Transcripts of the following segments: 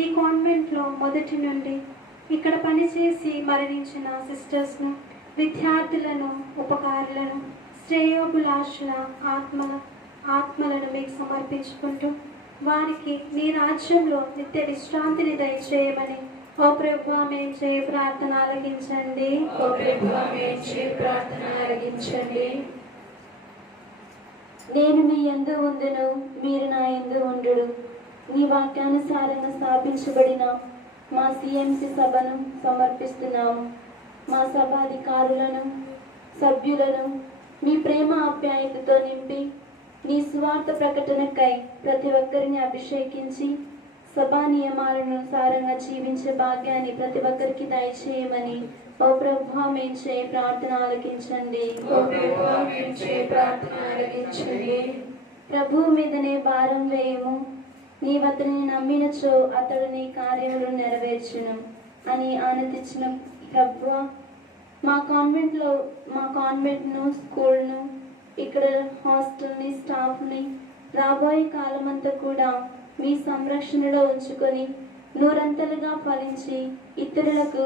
ఈ కాన్వెంట్లో మొదటి నుండి ఇక్కడ పనిచేసి మరణించిన సిస్టర్స్ను, విద్యార్థులను, ఉపకారులను, శ్రేయోభిలాషుల ఆత్మలను మీకు సమర్పించుకుంటూ వారికి నీ రాజ్యంలో నిత్య విశ్రాంతిని దయచేయమని ఓ ప్రభువా మేము చేయ ప్రార్థన ఆలకించండి. నేను మీ యందు ఉండును, మీరు నా యందు ఉండుడు. నీ వాక్యానుసారంగా స్థాపించబడిన మా సిఎంసి సభను సమర్పిస్తున్నాము. మా సభాధికారులను, సభ్యులను మీ ప్రేమ ఆప్యాయతతో నింపి నీ స్వార్థ ప్రకటనకై ప్రతి ఒక్కరిని అభిషేకించి సభా నియమాలను సారంగా జీవించే భాగ్యాన్ని ప్రతి ఒక్కరికి దయచేయమని ఓ ప్రభువా మేము చేయ ప్రార్థన ఆలకించండి. ప్రభువు మీదనే భారం వేయము, నీవతని నమ్మినచో అతడు నీ కార్యములు నెరవేర్చును అని ఆనందించిన ప్రభువా, మా కాన్వెంట్ను, స్కూల్ను, ఇక్కడ హాస్టల్ని, స్టాఫ్ని రాబోయే కాలమంతా కూడా మీ సంరక్షణలో ఉంచుకొని నూరంతలుగా ఫలించి ఇతరులకు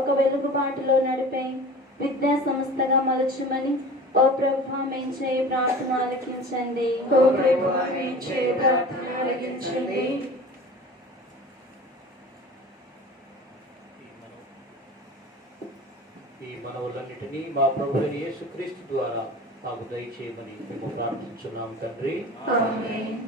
ఒక వెలుగుబాటులో నడిపే విద్యా సంస్థగా మలచమని ఓ ప్రభువా మేము చేయ ప్రార్థన ఆలకించండి. ఈ మనవులన్నిటినీ మా ప్రభు యేసుక్రీస్తు ద్వారా మాకు దయచేయమని మేము ప్రార్థించున్నాం తండ్రి. ఆమేన్.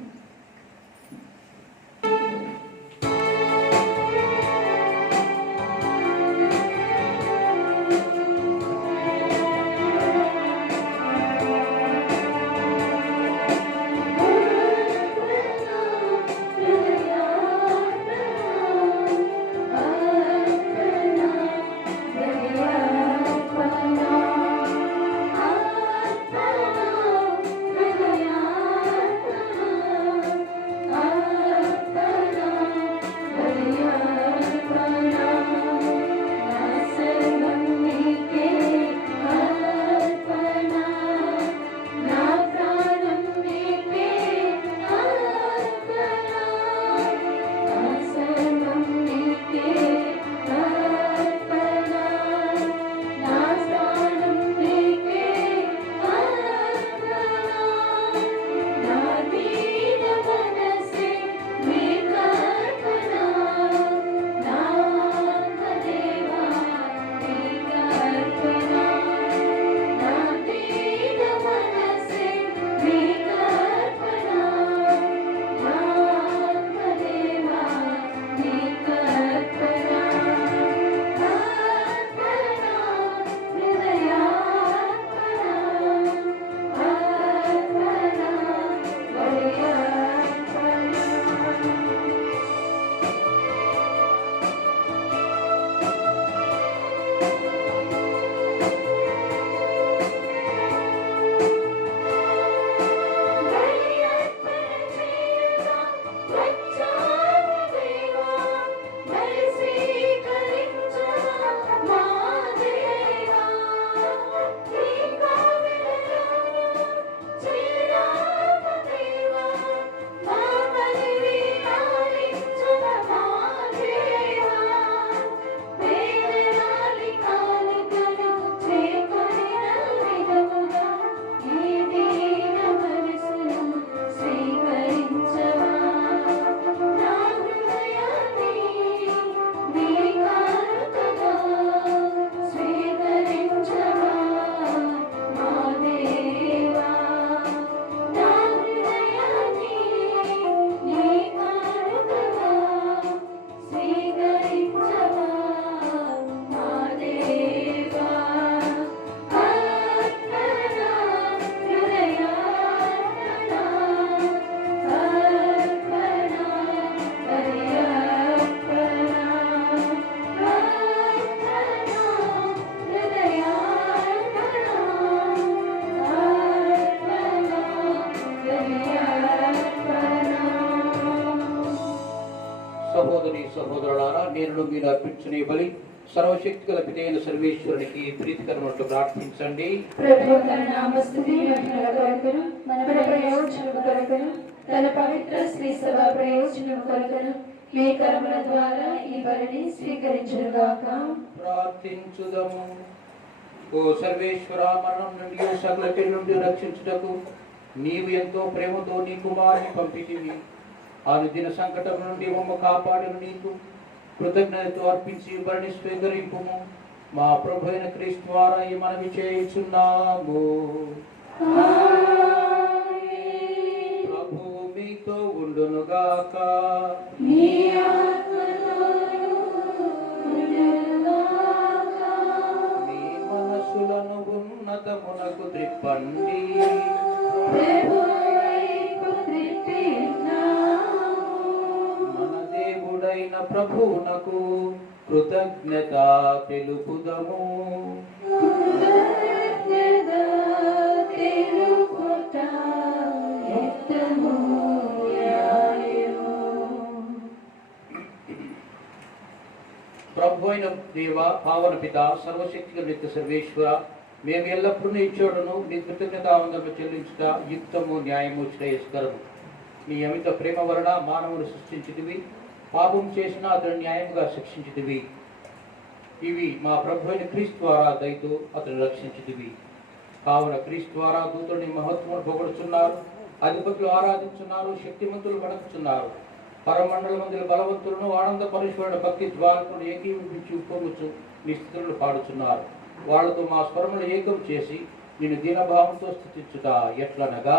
సహోదరి సహోదరులారా, నేను మీరు అర్పించిన బలి సర్వశక్తి గల పితైన సర్వేశ్వరునికి ప్రీతికరమంటూ ప్రార్థించండి. ప్రభువు తన నామస్తుతి మన ప్రయోజనం కొరకును తన పవిత్ర శ్రీ సభ ప్రయోజనం కొరకును మీ కర్మల ద్వారా ఈ బలిని స్వీకరించుగాక. ప్రార్థించుదము. ఓ సర్వేశ్వర, మరణం నుండి సకల కీడు నుండి రక్షించుటకు నీవు ఎంతో ప్రేమతో నీ కుమారుని పంపితివి. అనుదిన సంకటం నుండి మమ్మ కాపాడిన నీకు కృతజ్ఞతతో అర్పించి బలిని స్వీకరింపుము. మా ప్రభు అయిన క్రీస్తు ద్వారా ఈ మనవి చేయుచున్నాము. ప్రభు మీతో ఉండునుగాక. మీ ఆత్మతోను ఉండునుగాక. మీ మనసులను ఉన్నతమునకు త్రిప్పండి. మన దేవుడైన ప్రభువునకు కృతజ్ఞత తెలుపుదము. ప్రభు అయిన దేవ, పావన పిత, సర్వశక్తిగా నిత్య సర్వేశ్వర, మేము ఎల్లప్పుడూ ఇచ్చోడను నీ కృతజ్ఞతావందము చెల్లించుట యుక్తము, న్యాయము, శ్రేయస్కరము. నీ అమిత ప్రేమ వలన మానవుని సృష్టించితివి, పాపం చేసిన అతను న్యాయముగా శిక్షించితివి. ఇవి మా ప్రభు అయిన క్రీస్తు ద్వారా దయతో అతను రక్షించితివి. కావున క్రీస్తు ద్వారా దూతుని మహత్వమును పొగడుచున్నారు, అధిపతులు ఆరాధించున్నారు, శక్తిమంతులు వణకుచున్నారు. పరమండల మందుల బలవంతులను ఆనంద పరమేశ్వరుడు భక్తి జ్వాలను ఏకీవించి ఉప్పొంగుచు నీ స్థితులను పాడుచున్నారు. వాళ్ళతో మా స్వరములు ఏకం చేసి నేను దీనభావంతో స్థుతించుట ఎట్లనగా,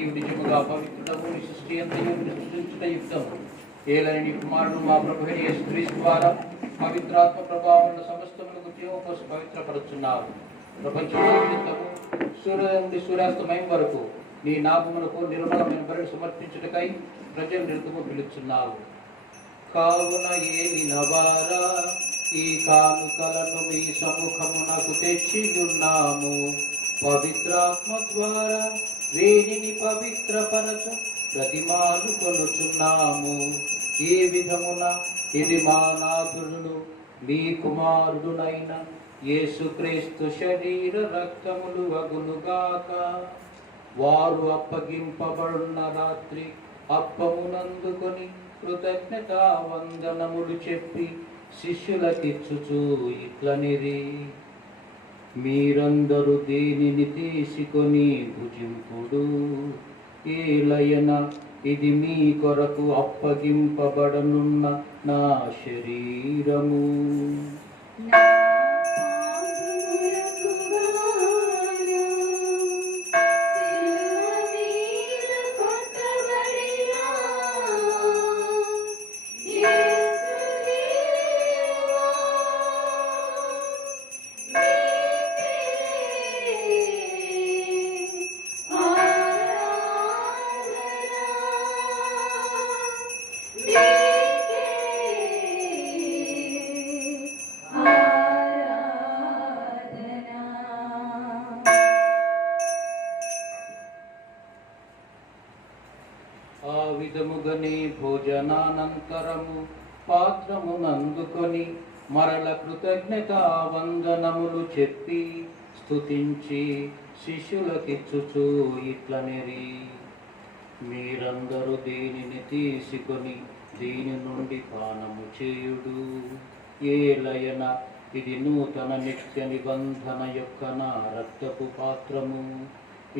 నీవు నిజముగా పవిత్రుడము, నీ సృష్టి అంతయు సృష్టించుట యుక్తము. ఏలని నీ కుమారుడు మా ప్రభు యేసుక్రీస్తు ద్వారా పవిత్రాత్మ ప్రభావం సమస్తములకు జీవము పవిత్రపరుచున్నావు. ప్రపంచము సూర్యోదయం నుండి సూర్యాస్తమయం వరకు నీ నామమునకు నిర్మలమైన బలి సమర్పించుటకై ప్రజలు నిరుతము పిలుచున్నావు. కావున ఏమి నవారా ఈ కానుకలను మీ సముఖమునకు తెచ్చియున్నాము. పవిత్రాత్మ ద్వారా వేడిని పవిత్రపరచు ప్రతిమాలు కొనుచున్నాము. ఈ విధమున ఇది మా నాథుడు మీ కుమారుడునైన యేసుక్రీస్తు శరీర రక్తములు అగునుగాక. వారు అప్పగింపబడున్న రాత్రి అప్పమునందుకొని కృతజ్ఞతా వందనములు చెప్పి శిష్యులకిచ్చుచూ ఇట్లనిరి, మీరందరూ దీనిని తీసుకొని భుజింపుడు. ఏలయన ఇది మీ కొరకు అప్పగింపబడనున్న నా శరీరము. ఆ విధముగని భోజనానంతరము పాత్రమునందుకొని మరల కృతజ్ఞతా వందనములు చెప్పి స్తుతించి శిష్యులకిచ్చుచూ ఇట్లనిరి, మీరందరూ దీనిని తీసుకొని దీని నుండి పానము చేయుడు. ఏలయన ఇది నూతన నిత్య నిబంధన యొక్క నా రక్తపు పాత్రము.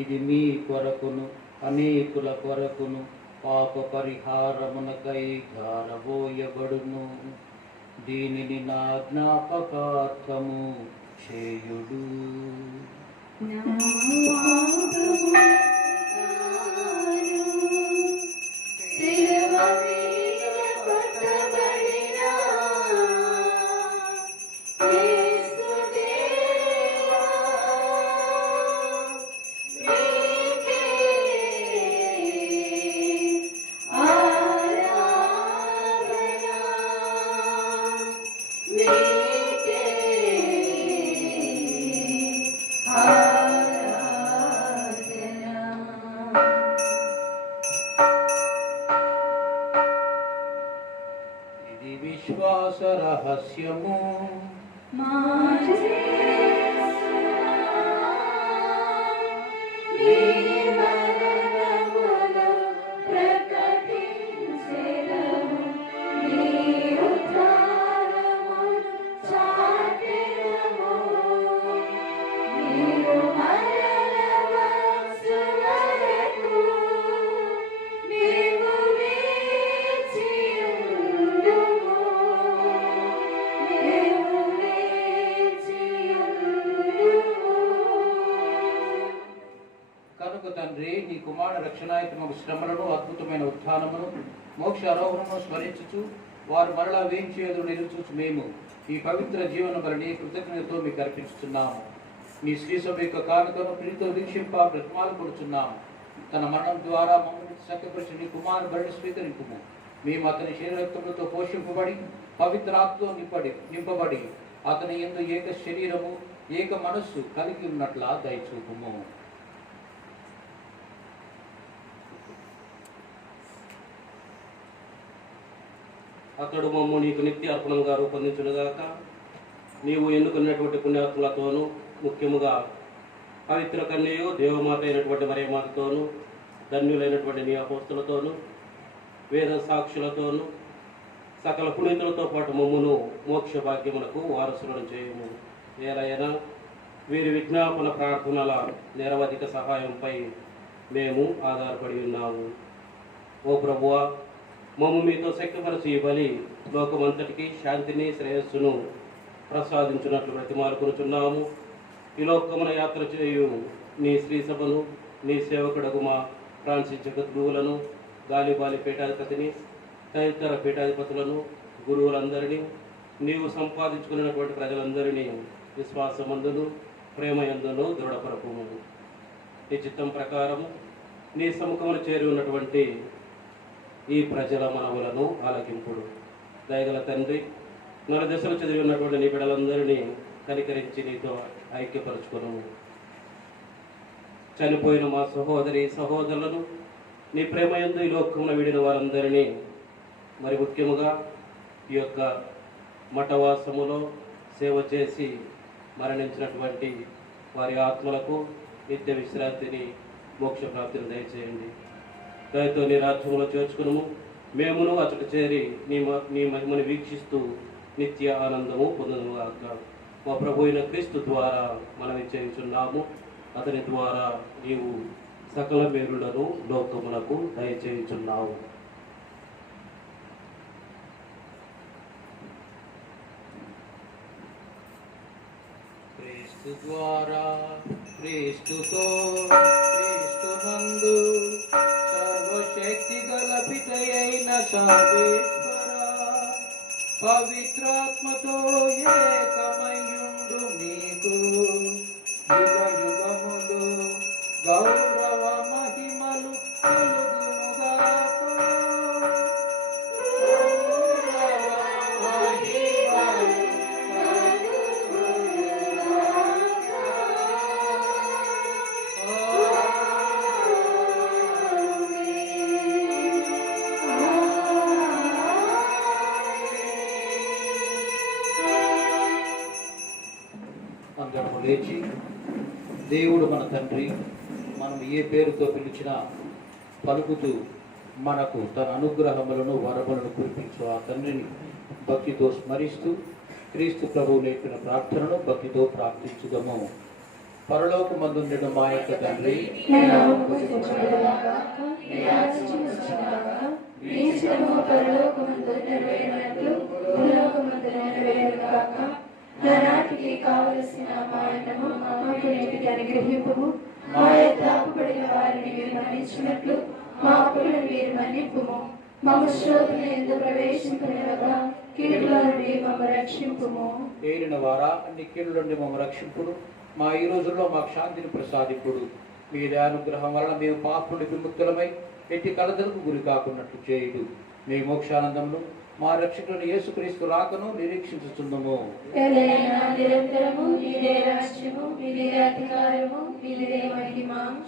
ఇది మీ కొరకును అనేకుల కొరకును పాప పరిహారమునకై ధారబోయబడును. దీనిని నా జ్ఞాపకార్థము చేయుడు. ఇది విశ్వాస రహస్యము. కనుక తండ్రి, నీ కుమారుడు రక్షణాయుతమైన శ్రమలను, అద్భుతమైన ఉత్థానమును, మోక్ష ఆరోహణను స్మరించుచు వారు మరలా వేయించేదురు ఎదురుచూచు మేము ఈ పవిత్ర జీవన బలిని కృతజ్ఞతతో మీకు అర్పించుతున్నాము. నీ శ్రీసభ యొక్క కానుకను ప్రీతితో వీక్షింప బ్రతిమాలు కొడుచున్నాము. తన మరణం ద్వారా మమ్మల్ని సత్యపరిచి నీ కుమారుడు బలిని స్వీకరింపుము. మేము అతని శరీరక్తములతో పోషింపబడి పవిత్రాత్మతో నింపబడి అతని యందు ఏక శరీరము ఏక మనస్సు కలిగి ఉన్నట్లా దయచూపుము. అతడు మమ్ము నీకు నిత్య అర్పణంగా రూపొందించునుగాక. నీవు ఎన్నుకున్నటువంటి పుణ్యాత్ములతోనూ, ముఖ్యముగా పవిత్ర కన్యయు దేవమాత అయినటువంటి మరియమాతతోనూ, ధన్యులైనటువంటి నీ అపోస్తులతోనూ, వేద సాక్షులతోనూ, సకల పునీతులతో పాటు మమ్మును మోక్ష భాగ్యమునకు వారసులను చేయము. ఏలైనా వీరి విజ్ఞాపన ప్రార్థనల నిరవధిక సహాయంపై మేము ఆధారపడి ఉన్నాము. ఓ ప్రభువా, మమ్ము మీతో శక్తిపరచి ఈ బలి లోకమంతటికి శాంతిని శ్రేయస్సును ప్రసాదించినట్లు బ్రతిమాలుకొనుచున్నాము. ఈ లోకమున యాత్ర చేయు నీ శ్రీ సభను నీ సేవకుడగు మా ఫ్రాన్సిస్ జగద్గురువులను, గాలిబాలి పీఠాధిపతిని, తదితర పీఠాధిపతులను, గురువులందరినీ, నీవు సంపాదించుకున్నటువంటి ప్రజలందరినీ విశ్వాసమందును ప్రేమయందును దృఢపరపుము. నీ చిత్తం ప్రకారము నీ సముఖమును చేరి ఉన్నటువంటి ఈ ప్రజల మనవులను ఆలకింపుడు. దయగల తండ్రి, మన దశలు చదివి ఉన్నటువంటి నీ బిడ్డలందరినీ కనికరించి నీతో ఐక్యపరచుకును. చనిపోయిన మా సహోదరి సహోదరులను నీ ప్రేమయందు ఈ లోకమున విడిన వారందరినీ, మరి ముఖ్యముగా ఈ యొక్క మఠవాసములో సేవ చేసి మరణించినటువంటి వారి ఆత్మలకు నిత్య విశ్రాంతిని, మోక్ష ప్రాప్తిని దయచేయండి. దయతో నీ రాజ్యములో చేర్చుకును. మేమును అచట చేరి నీ మహిమను వీక్షిస్తూ నిత్య ఆనందము పొందుగాక. మా ప్రభు అయిన క్రీస్తు ద్వారా మనం చేయుచున్నాము. అతని ద్వారా నీవు సకల మేలులను లోకమునకు దయచేయుచున్నావు. క్రీస్తు ద్వారా, క్రీస్తుతో, క్రీస్తునందు సర్వశక్తి గల పితయైన సర్వేశ్వర పవిత్రాత్మతో ఏకమయుండు నీకు యుగ యుగములు గౌరవ మహిమలు కలుగునుగాక. అందరము లేచి, దేవుడు మన తండ్రి మనం ఏ పేరుతో పిలిచినా పలుకుతూ మనకు తన అనుగ్రహములను వరములను కురిపించు ఆ తండ్రిని భక్తితో స్మరిస్తూ క్రీస్తు ప్రభువు నేర్పిన ప్రార్థనను భక్తితో ప్రార్థించుదము. పరలోకమందుండెను మా యొక్క తండ్రి, నాటికి కావలసిన మా అన్నము మాకు నేటికి అనుగ్రహింపుము. మా తాపబడిన వారిని మీరు మన్నించినట్లు మా అప్పులను మీరు మన్నింపుము. మమ్మ శోధన ఎందు ప్రవేశింపనివ్వగా కీడుల నుండి మమ్మ రక్షింపుము. ఏలిన వారా అన్ని కీడుల నుండి మమ్మ రక్షింపుడు. మా ఈ రోజుల్లో మాకు శాంతిని ప్రసాదింపుడు. మీ అనుగ్రహం వలన మేము పాప నుండి విముక్తులమై ఎట్టి కలదలకు గురి కాకున్నట్లు చేయుడు. మీ మోక్షానందమును మా రక్షకుని యేసుక్రీస్తు రాకను నిరీక్షించుచున్నాము.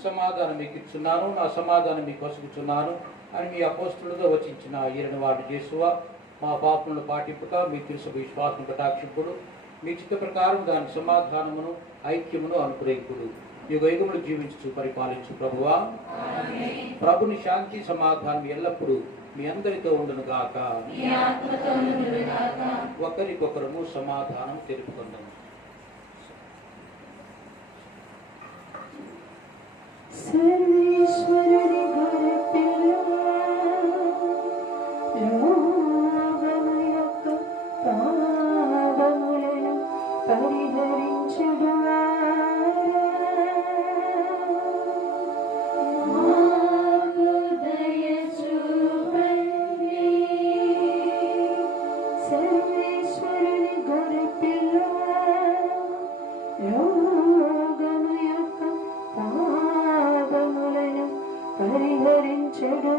సమాధానం మీకు ఇచ్చున్నాను, నా సమాధానం మీకు వసుకుచున్నాను అని మీ అపోస్తులతో వచించిన ఈయన వాడు యేసువా, మా పాపములను పాటింపుక మీ తెలుసు విశ్వాసం కటాక్షింపుడు. మీ చిత్త ప్రకారం దాని సమాధానమును ఐక్యమును అనుగ్రహింపుడు. యుగ యుగములు జీవించు పరిపాలించు ప్రభువా. ప్రభుని శాంతి సమాధానం ఎల్లప్పుడూ మీ అందరితో ఉండును గాక. ఒకరికొకరము సమాధానం తెలుపుకుందాం. సర్వేశ్వరుని పాపములను పరిహరించుడు.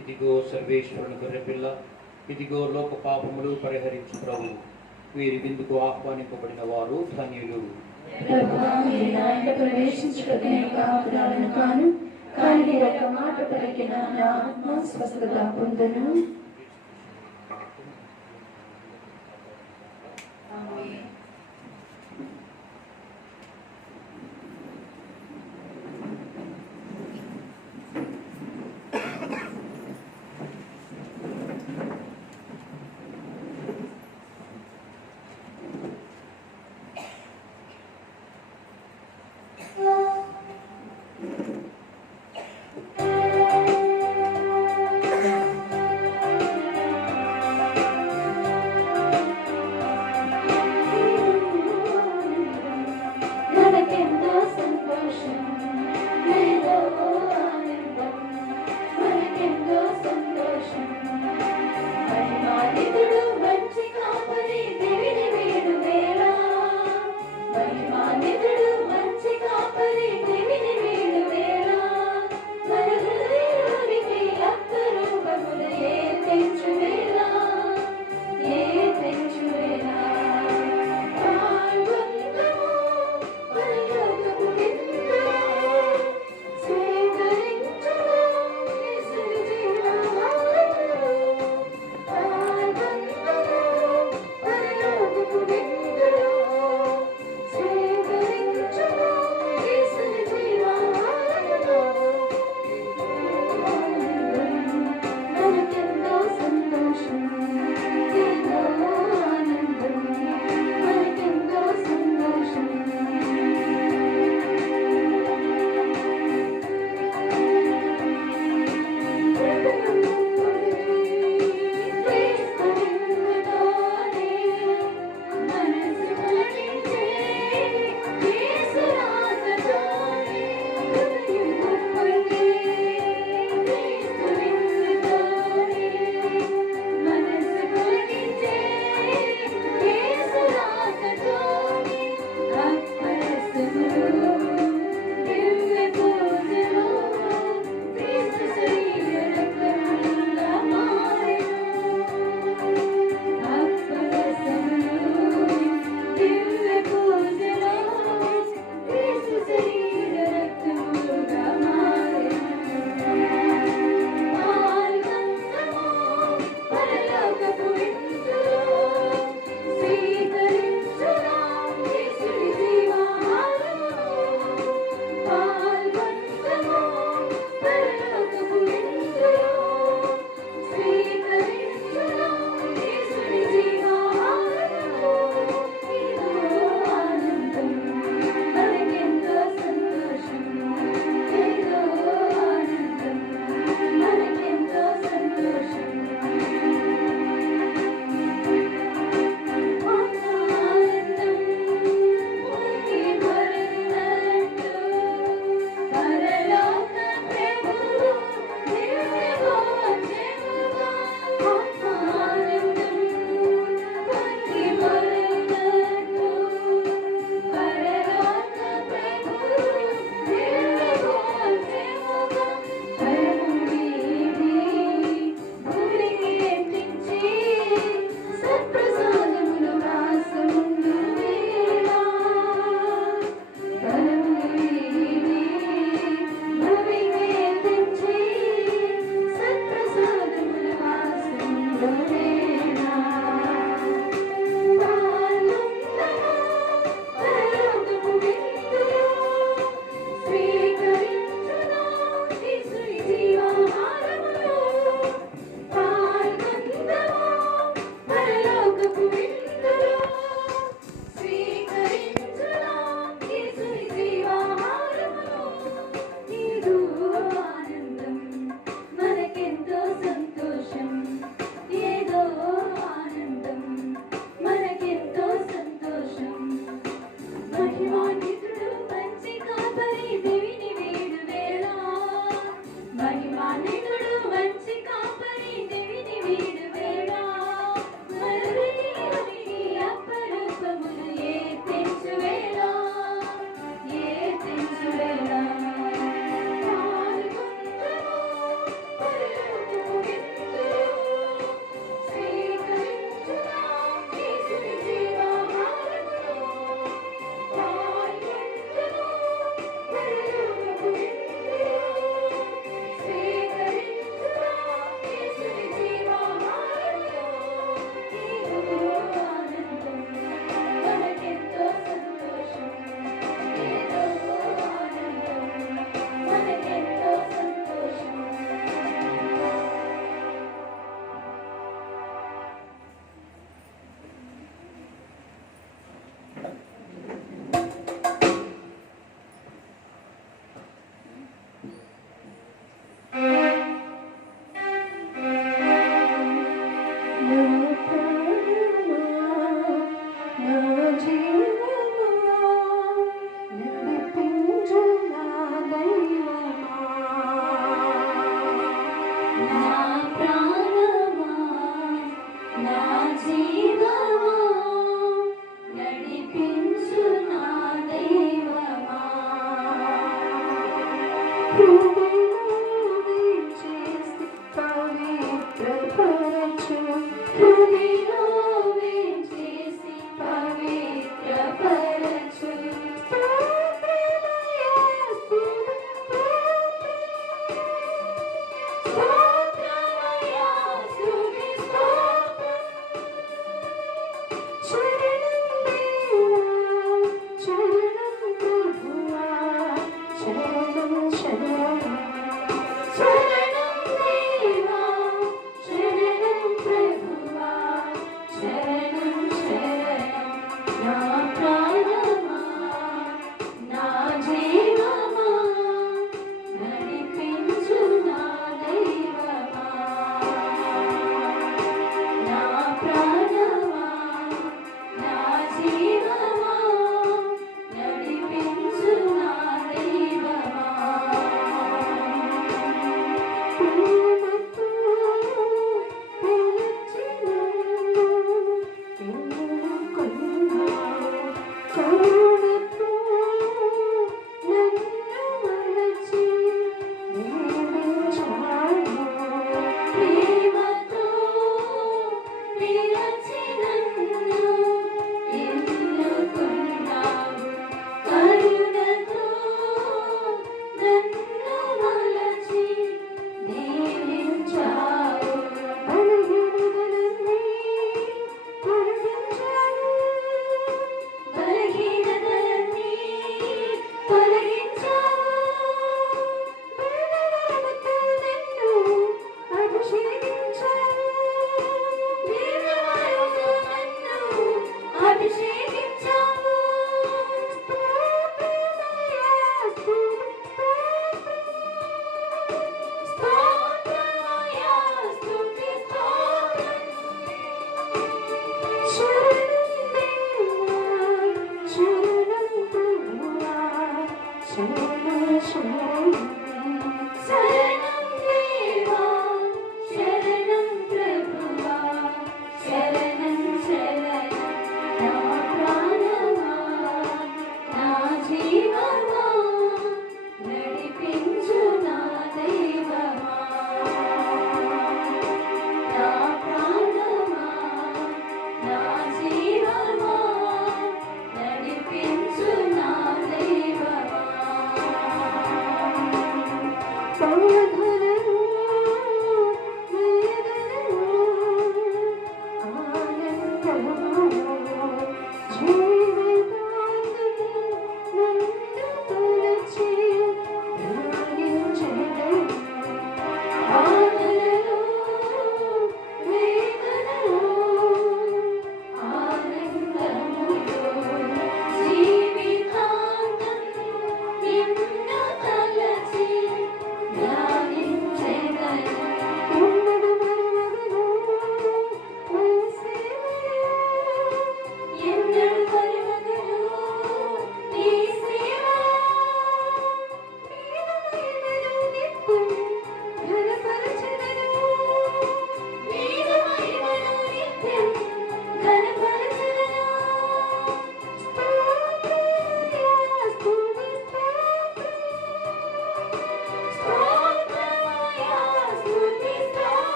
ఇదిగో సర్వేశ్వరుని గొర్రెపిల్ల, ఇదిగో లోక పాపములు పరిహరించు ప్రభు. వీరి విందుకు ఆహ్వానింపబడిన వారు ధన్యులు. కానీ ఒక మాట పలికిన నా ఆత్మ స్వస్థత పొందును.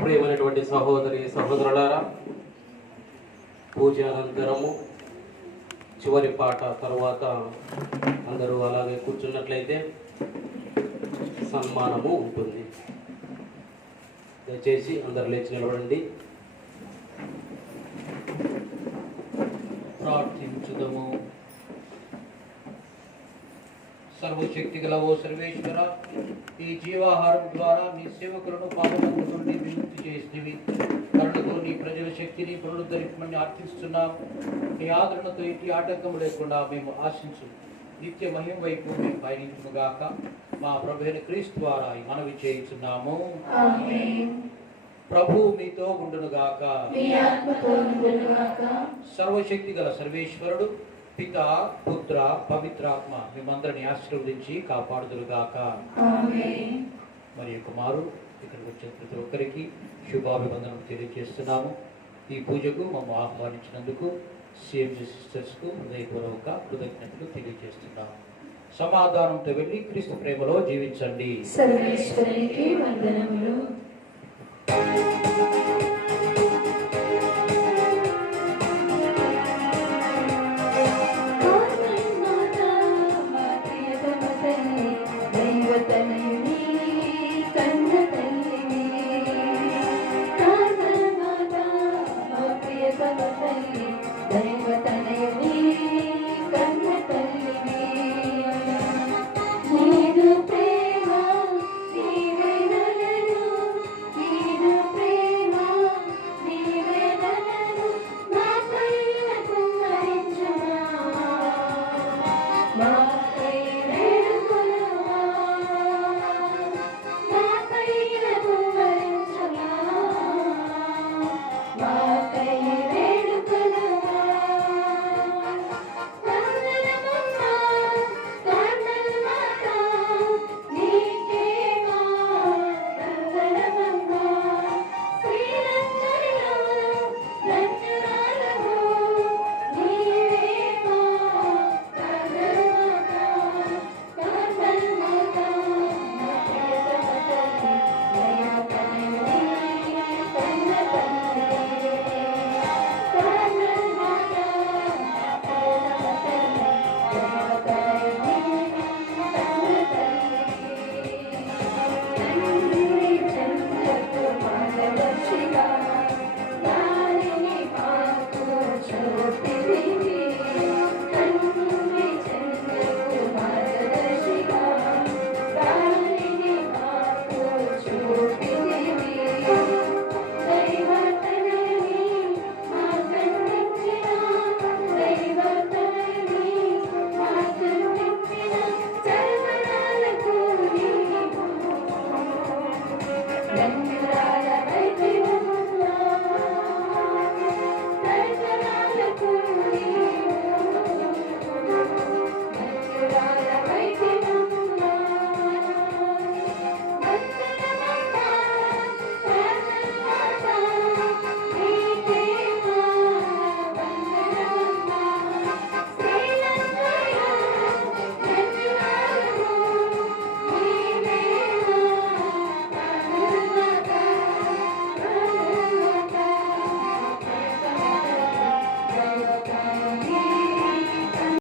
ప్రియమైనటువంటి సహోదరి సహోదరులారా, పూజ అనంతరము చివరి పాట తర్వాత అందరూ అలాగే కూర్చున్నట్లయితే సన్మానము ఉంటుంది. దయచేసి అందరు లేచి నిలబడండి. ప్రార్థించుదము. సర్వశక్తి గల ఓ సర్వేశ్వర, ఈ జీవాహారం ద్వారా నీ సేవకులను పాపమందు నుండి విముక్తి చేస్తేవి. కరుణతో నీ ప్రజల శక్తిని పునరుద్ధరించమని అర్థిస్తున్నాం. నీ ఆదరణతో ఇంటి ఆటంకం లేకుండా మేము ఆశించు నిత్య మహిమ వైపు మేము పయనించుగాక. మా ప్రభువైన క్రీస్తు ద్వారా ఈ మనవి చేయించున్నాము. ప్రభు మీతో ఉండునుగాక. సర్వశక్తి గల సర్వేశ్వరుడు పిత, పుత్ర, పవిత్రాత్మ మిమ్మందరిని ఆశీర్వదించి కాపాడుదురుగాక. మరి కుమారు ఇక్కడికి వచ్చిన ప్రతి ఒక్కరికి శుభాభివందనం తెలియజేస్తున్నాము. ఈ పూజకు మమ్మల్ని ఆహ్వానించినందుకు సిఎంజి సిస్టర్స్కు హృదయపూర్వక కృతజ్ఞతలు తెలియజేస్తున్నాము. సమాధానంతో వెళ్ళి క్రీస్తు ప్రేమలో జీవించండి. సర్వేశ్వరునికి వందనములు.